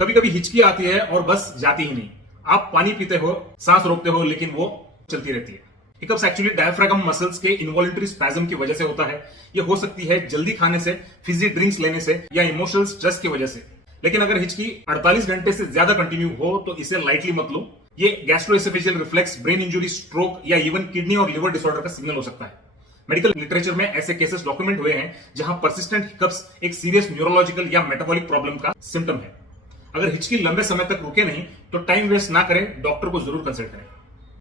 कभी कभी हिचकी आती है और बस जाती ही नहीं। आप पानी पीते हो, सांस रोकते हो, लेकिन वो चलती रहती है। हिकअप्स एक्चुअली डायफ्रागम मसल्स के इनवॉलंटरी स्पैज्म की वजह से होता है। ये हो सकती है जल्दी खाने से, फिजी ड्रिंक्स लेने से या इमोशनल स्ट्रेस की वजह से। लेकिन अगर हिचकी 48 घंटे से ज्यादा कंटिन्यू हो तो इसे लाइटली मत लो। ये gastro-oesophageal reflex, brain injury, stroke या इवन किडनी और लिवर डिसऑर्डर का सिग्नल हो सकता है। मेडिकल लिटरेचर में ऐसे केसेस डॉक्यूमेंट हुए हैं जहां परसिस्टेंट हिकअप्स एक सीरियस न्यूरोलॉजिकल या मेटाबॉलिक प्रॉब्लम का सिम्टम है। अगर हिचकी लंबे समय तक रुके नहीं तो टाइम वेस्ट ना करें, डॉक्टर को जरूर कंसल्ट करें।